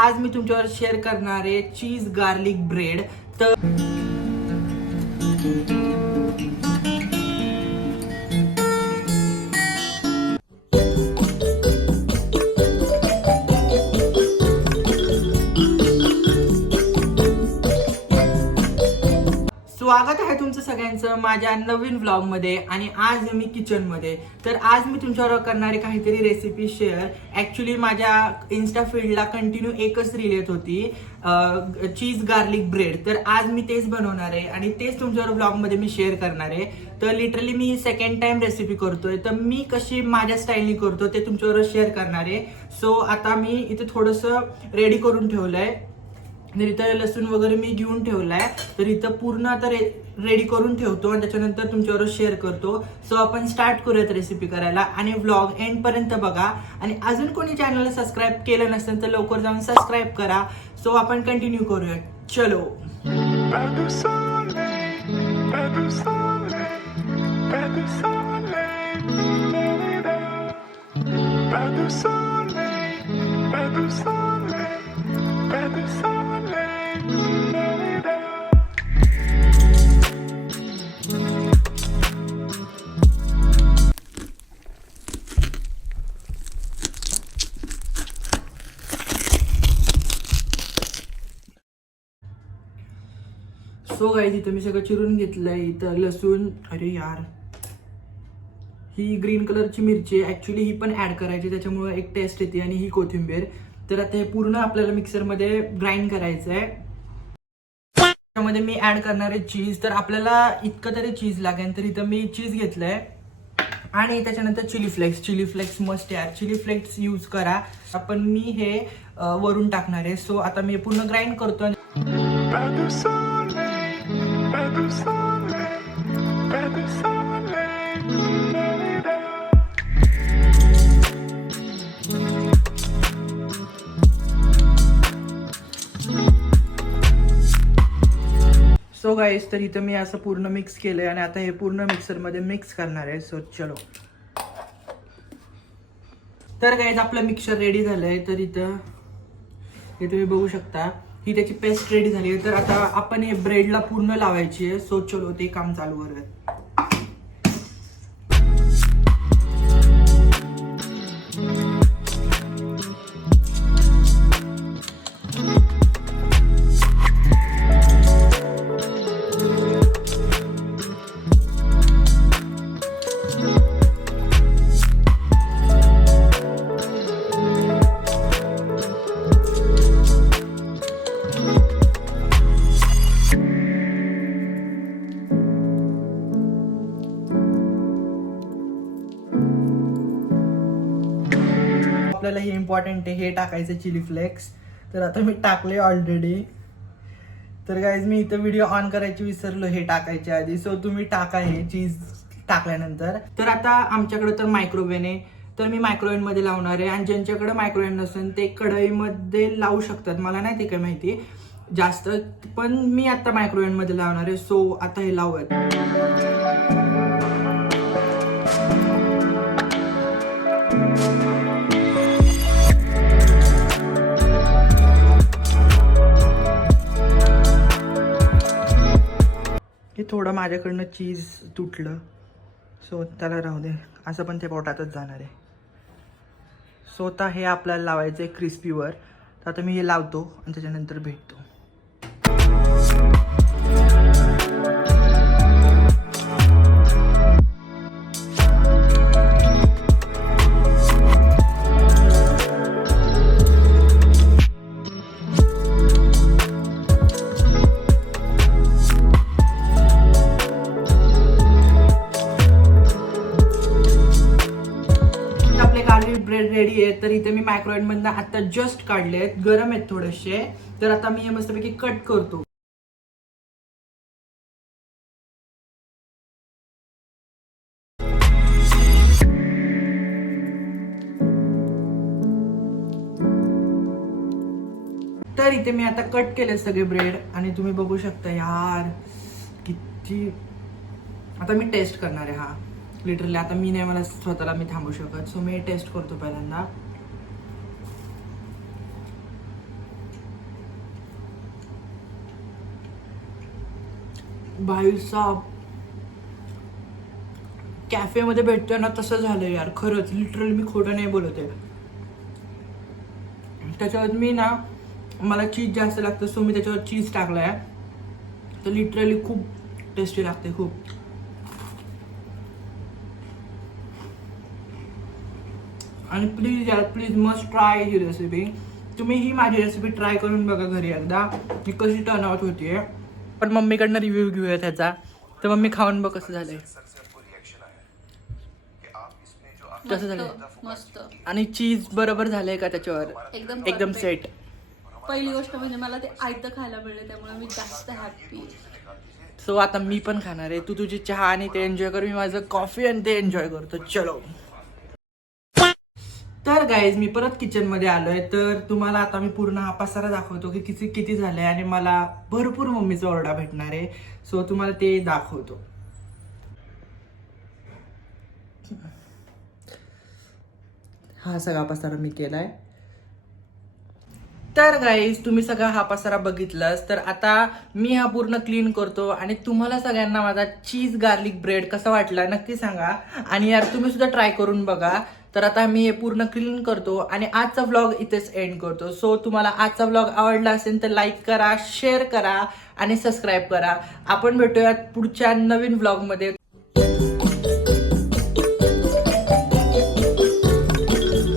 आज मी तुमच्यावर शेअर करणार आहे चीज गार्लिक ब्रेड. तर स्वागत आहे तुमचं सगळ्यांचं माझ्या नवीन व्लॉग मध्ये. आणि आज मी किचन मध्ये. तर आज मी तुमच्यावर करणारे काहीतरी रेसिपी शेअर. ऍक्च्युली माझ्या इन्स्टा फीडला कंटिन्यू एकच रील येत होती, चीज गार्लिक ब्रेड. तर आज मी तेच बनवणार आहे आणि तेच तुमच्यावर व्लॉग मध्ये मी शेअर करणार आहे. तर लिटरली मी सेकंड टाइम रेसिपी करतोय, तर मी कशी माझ्या स्टाईलनी करतो ते तुमच्यावर शेअर करणार आहे. सो आता मी इथे थोडंसं रेडी करून ठेवलंय. तर इथं लसूण वगैरे मी घेऊन ठेवलाय. तर इथं पूर्ण आता रेडी करून ठेवतो आणि त्याच्यानंतर तुमच्यावर शेअर करतो. सो आपण स्टार्ट करूयात रेसिपी करायला आणि व्लॉग एंड पर्यंत बघा. आणि अजून कोणी चॅनलला सबस्क्राईब केलं नसेल तर लवकर जाऊन सबस्क्राईब करा. सो आपण कंटिन्यू करूया. चलो. सो गाईज इथं मी सगळं चिरून घेतलंय. इथं लसूण, अरे यार ही ग्रीन कलरची मिरची ऍक्च्युली ही पण ऍड करायची, त्याच्यामुळे एक टेस्ट येते. आणि ही कोथिंबीर. तर आता हे पूर्ण आपल्याला मिक्सरमध्ये ग्राइंड करायचं आहे. त्यामध्ये मी ऍड करणार आहे चीज. तर आपल्याला इतकं तरी चीज लागेल. तर इथं मी चीज घेतलंय आणि त्याच्यानंतर चिली फ्लेक्स मस्ट यार, चिली फ्लेक्स यूज करा. आपण मी हे वरून टाकणार आहे. सो आता मी पूर्ण ग्राइंड करतो. सो गाईस, तर इथं मी असं पूर्ण मिक्स केलंय आणि आता हे पूर्ण मिक्सरमध्ये मिक्स करणार आहे. सो चलो. तर गाईस आपलं मिक्सर रेडी झालंय. तर इथं हे तुम्ही बघू शकता, ही त्याची पेस्ट रेडी झाली आहे. तर आता आपण हे ब्रेडला पूर्ण लावायची आहे. सो चलो ते काम चालू करूयात. आपल्याला हे इम्पॉर्टंट आहे, हे टाकायचं चिली फ्लेक्स. तर आता मी टाकले ऑलरेडी. तर गाईज मी इथं व्हिडिओ ऑन करायची विसरलो हे टाकायच्या आधी. सो तुम्ही टाका हे चीज टाकल्यानंतर. तर आता आमच्याकडे तर मायक्रोवेव्ह आहे, तर मी मायक्रोवेव्ह मध्ये लावणार आहे. आणि ज्यांच्याकडे मायक्रोवेव्ह नसेल ते कढईमध्ये लावू शकतात. मला नाही ते काय माहिती जास्त, पण मी आता मायक्रोवेव्ह मध्ये लावणार आहे. सो आता हे लावूयात. हे थोडं माझ्याकडनं चीज तुटलं, सो त्याला राहू दे, असं पण ते पोटातच जाणार आहे. सो आता हे आपल्याला लावायचं आहे क्रिस्पीवर. तर आता मी हे लावतो आणि त्याच्यानंतर भेटतो. ब्रेड रेडी आहे. तर इथे मी मायक्रोवेव्ह मधनं आता जस्ट काढले आहेत, गरम आहेत थोडेसे. तर आता मी हे मस्तपैकी कट करतो. तर इथे मी आता कट केले सगळे ब्रेड आणि तुम्ही बघू शकता यार किती. आता मी टेस्ट करणार आहे. हा लिटरली आता मी नाही, मला स्वतःला मी थांबू शकत. सो मी टेस्ट करतो पहिल्यांदा. भाई साहब, कॅफे मध्ये भेटतोय ना तसं झालं यार, खरंच लिटरली मी खोटं नाही बोलत आहे. त्याच्यावर मी ना, मला चीज जास्त लागतं सो मी त्याच्यावर चीज टाकलाय. तर लिटरली खूप टेस्टी लागते खूप. आणि प्लीज यार please must try he recipe. तुम्ही ही माझी रेसिपी ट्राय करून बघा घरी एकदा, ही कशी टर्न आउट होतीये. पण मम्मीकडनं रिव्ह्यू घेऊया त्याचा. तर मम्मी खाऊन बघ कसं झालंय. कसं झालंय मस्त. आणि चीज बरोबर झालंय का त्याच्यावर, एकदम एकदम perfect. सेट. पहिली गोष्ट म्हणजे मला ते आयतं खायला मिळले, त्यामुळे मी जास्त हॅप्पी. सो आता मी पण खाणार आहे. तू तुझी चहा आणि ते एन्जॉय कर, मी माझं कॉफी आणि ते एन्जॉय करतो. चलो. तर गाईज मी परत किचन मध्ये आलोय. तर तुम्हाला आता मी पूर्ण हा पसारा दाखवतो की किती किती झालंय आणि मला भरपूर मम्मीचा ओरडा भेटणार आहे. सो तुम्हाला ते दाखवतो. हा सगळा पसारा मी केलाय. तर गाईज तुम्ही सगळा हा पसारा बघितलास, तर आता मी हा पूर्ण क्लीन करतो आणि तुम्हाला सगळ्यांना माझा चीज गार्लिक ब्रेड कसा वाटला नक्की सांगा. आणि यार तुम्ही सुद्धा ट्राय करून बघा. तर आता मी हे पूर्ण क्लीन करतो आणि आजचा व्लॉग इथेच एंड करतो. सो तुम्हाला आजचा व्लॉग आवडला असेल तर लाईक करा, शेअर करा आणि सबस्क्राईब करा. आपण भेटूयात पुढच्या नवीन व्लॉगमध्ये.